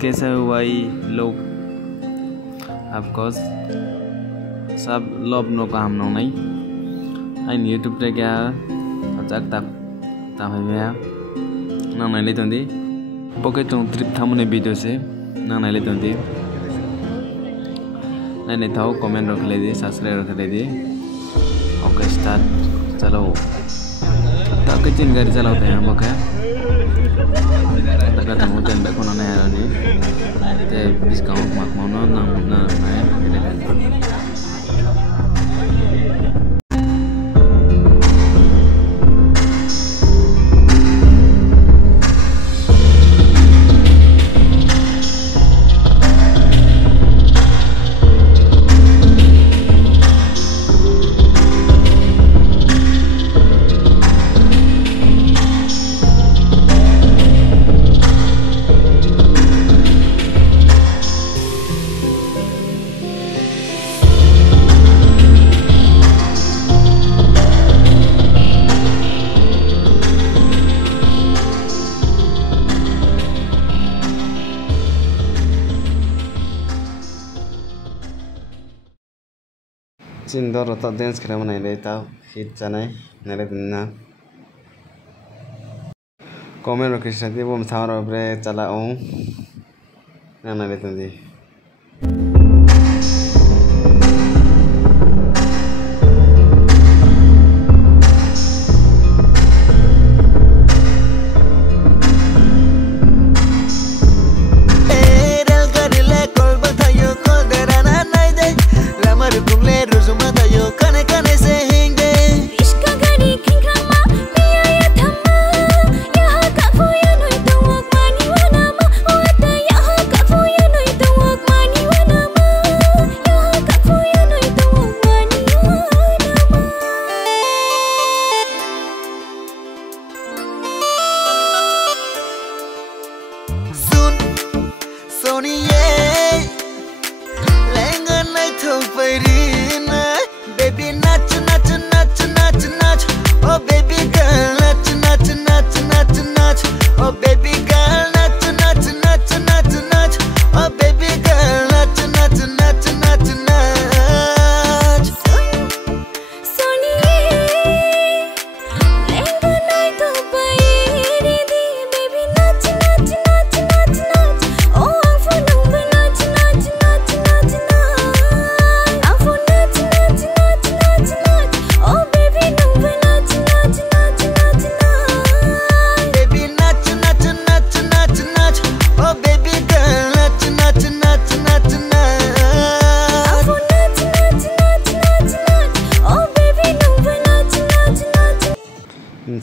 कैसे हो भाई लोग? ऑफकोर्स सब लोग नो काम नो नहीं आई यूट्यूब रे क्या अचाक तक तामे में ना नहीं लेते पोके तो ट्रिप था मुने वीडियो से ना नहीं लेते नहीं था कमेंट रख ले दी सब्सक्राइब रख ले दी ओके स्टार्ट चलो ताकि चिन गाड़ी चलाते हैं हम ओके तक तो मोटे बैक होना नहीं आ रही ते डिस्काउंट मार्क मानो ना Cindor atau dance kira mana ini tahu hit canai nere dinna komen lo kisah dia bom thawar bre chala ong nere tundi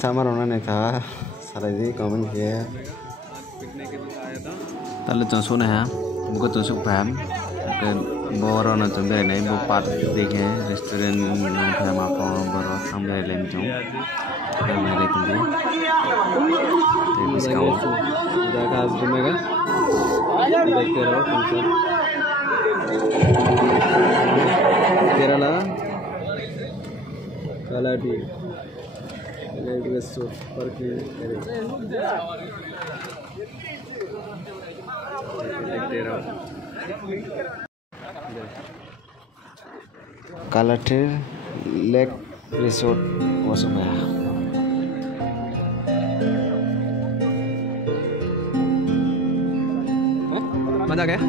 sama orang ne था सारे जी कमेंट किया ताले चंसो ने है हमको चंसो फैम के बोरो न चंबे नहीं वो पार्ट देखे रेस्टोरेंट में फैम आप बोरो समझे लेन जो तो मैं देखूंगी तो डिस्काउंट जाकर आज घूमेगा देखते रहो तुम Kerala कालाटी Kalatir Lake Resort Wasumaya. मजा आ गया?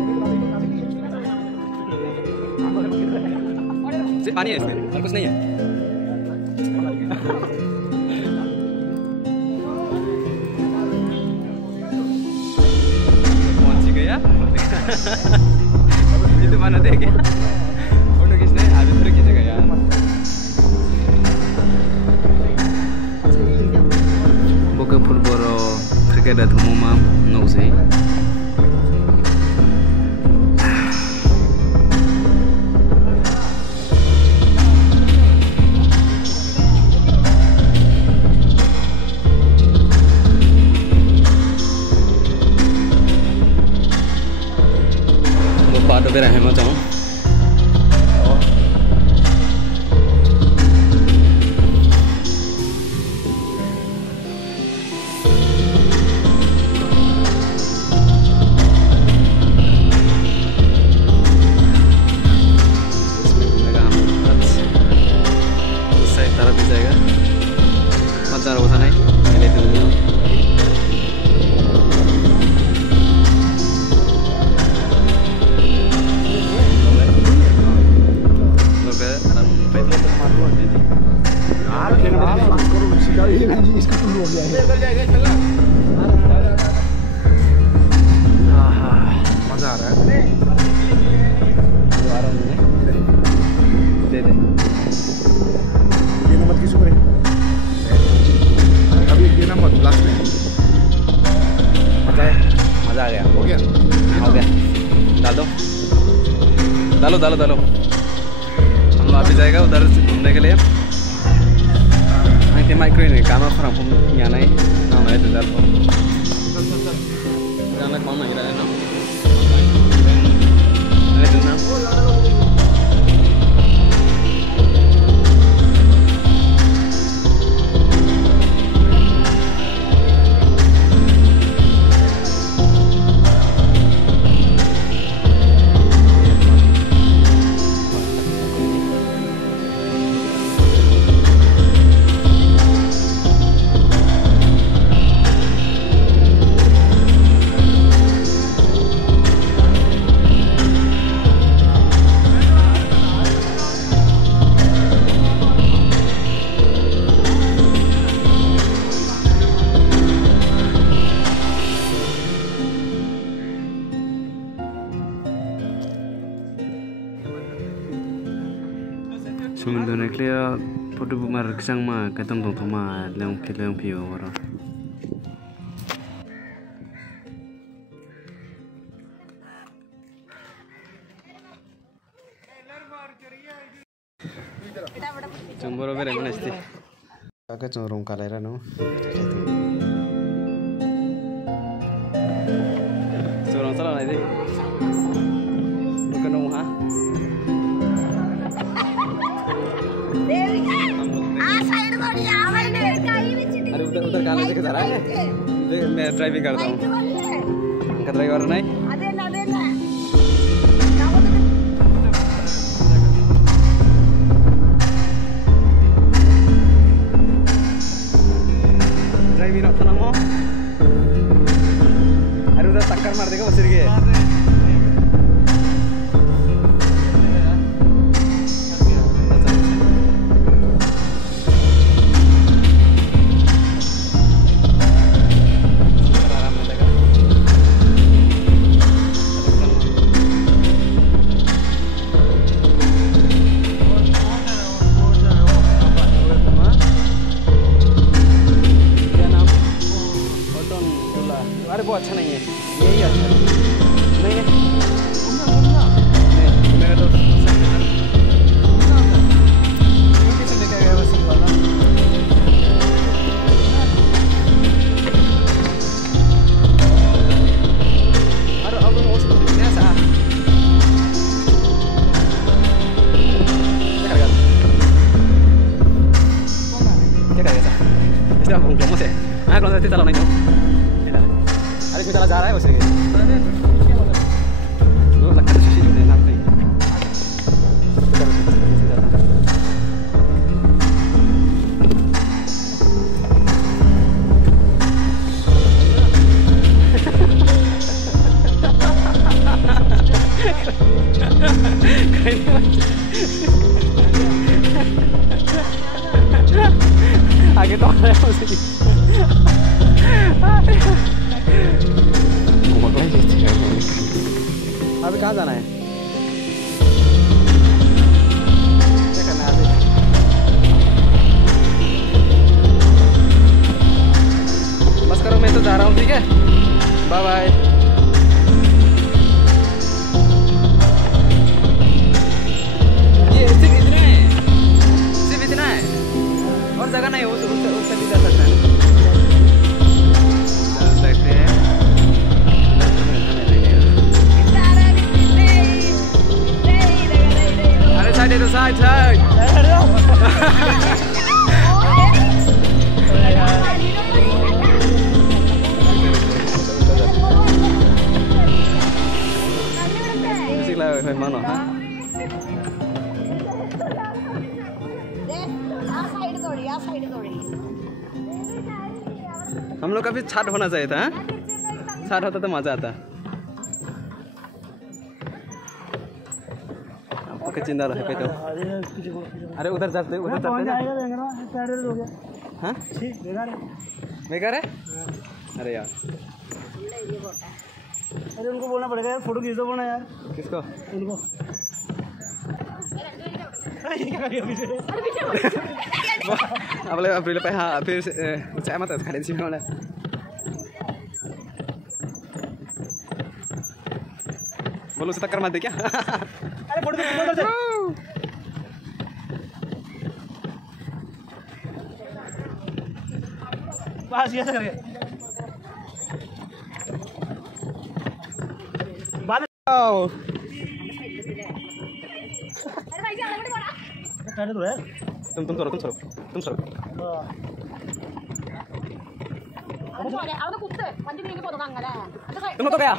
सिर्फ पानी है इसमें और कुछ नहीं है। itu mana deh ya? Foto kisne habis terus खींचेगा यार। Bukan Pulboro terkait dengan umum nggak usah. Bapak ada berapa macam? इसका टुल्लू हो गया है। मजा आ रहा है। दे दे ये नमक किसको करें अभी ये नमक लास्ट में मजा आ गया हो गया डाल दो डालो डालो डालो हम लोग अभी जाएगा उधर घूमने के लिए आंटी माइक्रो नहीं काम पर हम यहाँ नहीं हम आए तो डाल दो गाना कौन नहीं रहा है ना अरे तो ना Sumundu neklia foto bu mar kisang ma katam tong thoma leong pio waro Jomboro bere mana sti Kakak corong kalera no Corong salah nai deh Bukan dong ha अरे उधर काले से जा रहा है मैं ड्राइविंग करता हूँ उनका ड्राइवर नहीं ड्राइविंग रखता ना मो अरे उधर टक्कर मार देगा बस के अरे वो अच्छा नहीं है यही अच्छा नहीं है मेरा तो किसी ने क्या बस वाला अरे अब वो क्या सा क्या करेगा इसका हम क्यों से कौन सा चला नहीं अरे इसमें चला जा रहा है वैसे वो लगता है शीशी में ना नहीं आगे तो आ रहा है वैसे अभी कहाँ जाना है क्या करना है अभी बस करो मैं तो जा रहा हूँ ठीक है बाय बाय ये सिर्फ इतना है और जगह नहीं उससे भी जा सकता है side side music là hơi mano ha हम लोग का भी छाट होना चाहिए था छाट होता तो मजा आता चिंता रहे तो अरे उधर जाते हाँ बेकार है। अरे यार अरे उनको बोलना पड़ेगा यार, फोटो खींच दो बोलना यार। किसको? उनको अब ले हाँ फिर चाय मत खड़े सी वाला बोलो उसे टक्कर मत दे क्या? अरे फोटो दे बस ऐसा करके बाद तो है। तुम सरो तुम तो गया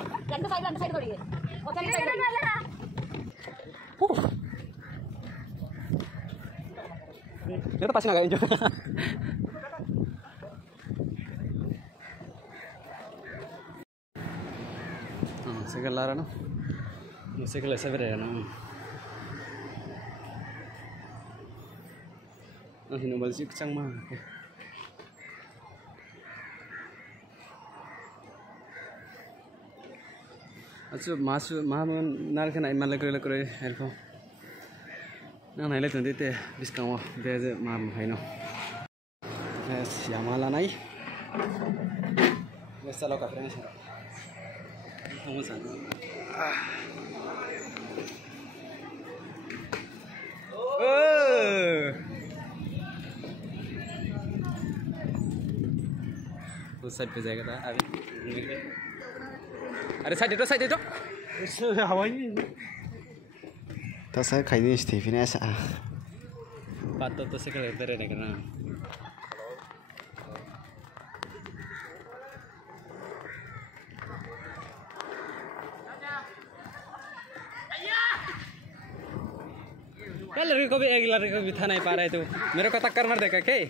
ये तो पसीना गया जो साइकिल ला रहा ना साइकिल ऐसा भी रहेगा ना ini balik sih kecang mah. Acu masuk mahamun nal kena iman lekre elko. Nang naik tu nanti diskon wah dia maham hai no. Siapa lah nai? Biasa lo kapten sih. Kamu sana. उस side पे जाएगा था अरे side itu hawanya tas saya kayak ini Stevie asa patut tuh sekali dari negara लड़की को भी एक लड़की को बिठा नहीं पा रहा है तू मेरे को टक्कर मार देगा क्या ये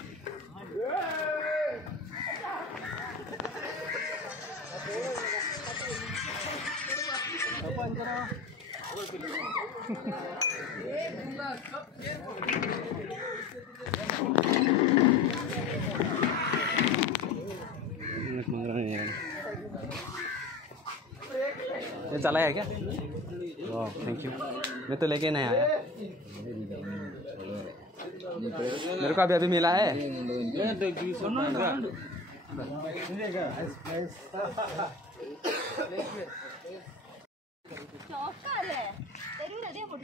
चला है क्या? वाह थैंक यू मैं तो लेके नहीं आया मेरे को अभी मिला है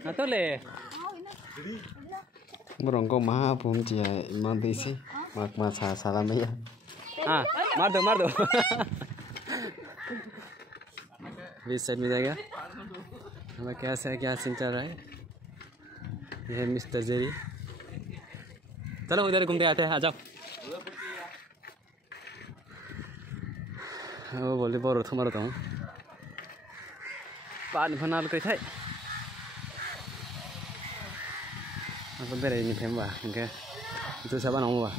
हाँ तो ले Berongko maha pun dia mandi sih mak masa salam ya हाँ मार दो बीच साइड में जाएगा हमें क्या सीन चल रहा है ये है मिस्टर जेरी चलो उधर घूमते आते हैं आ जाओ वो बोले बोरो तुम्हारा तो पानी फनाल कोई था aku beri ini pemba, oke, itu siapa nama ba,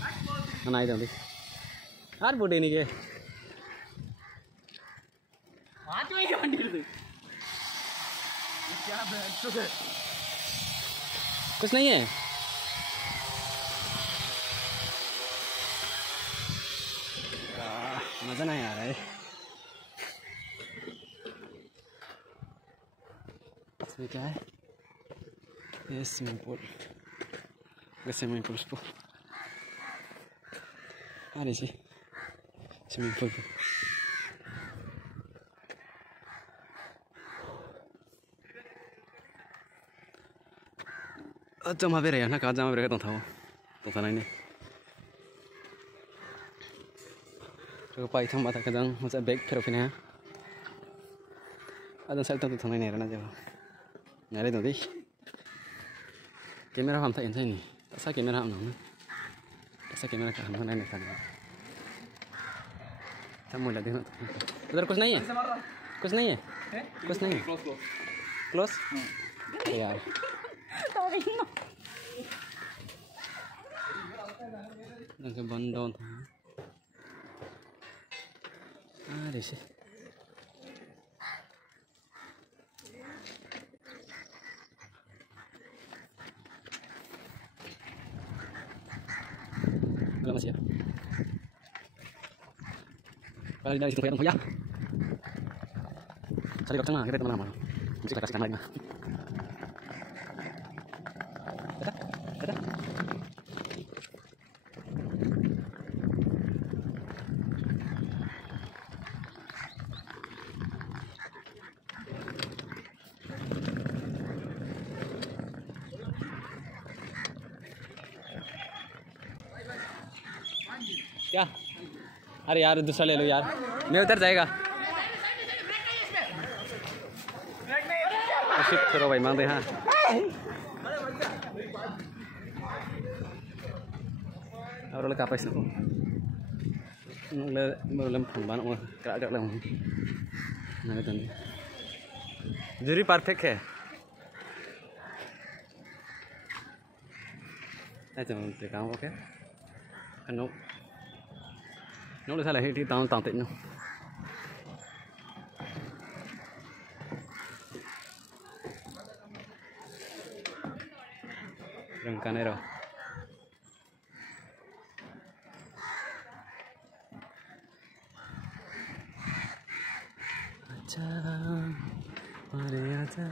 mana itu nanti, ada bude ini ke, mati lagi mandi itu, कुछ नहीं है, मजा नहीं आ रहा है, इसमें क्या है, ये swimming pool swimming pool po. Ano sih? Swimming pool po. जमा भी रहे ना कहाँ जमा भी रहेगा तो था नहीं तो पाई था माता कदम मुझे बैग फिर फिर है अदन साइड तो नहीं रहना जब नहीं तो देख कैमरा हम था इंसान नहीं ऐसा कैमरा हम ना ऐसा कैमरा का हम नहीं निकाल तब मुझे देखना उधर कुछ नहीं है क्लोज यार बंद था अरे से masih ya Kalau dari situ ya. Cari ke tengah, kita teman lama. Mesti kasih lagi mah. Ada. क्या? अरे यार दूसरा ले लो यार, मैं उतर जाएगा। करो भाई मांग दे हाँ। और लोग apa sih? Belum pemban, kerak lah. Nah itu nih. Juri perfect है। Aja mau tekan oke? Kan nó là hay đi tao tao tịnh không? Rừng ca này rồi. Acha, mari acha.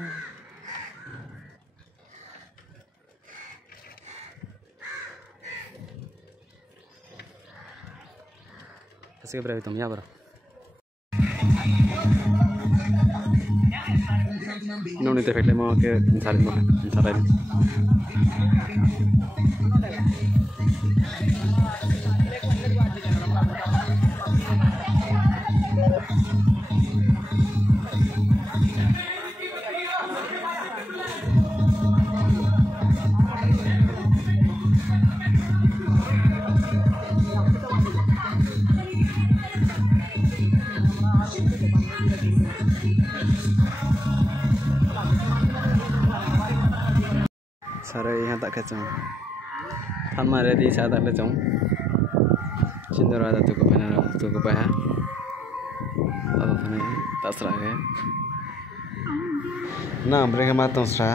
Así que breve, ya, bro. No te fais mau que salir mau salir. Sare यहाँ तक कचौं, हमारे दी साथ आले चौं, चिंदर वाला तो को पहना, अब हमें तसरा है, ना ब्रेक मार तसरा,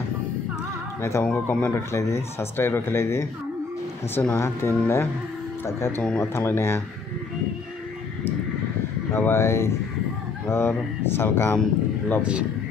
मैं तो उनको कमेंट रख लेगी, सब्सक्राइब रख लेगी, सुना तीन ले, तक है तुम अथां लेने हैं, बाय बाय और सलकाम लव यू।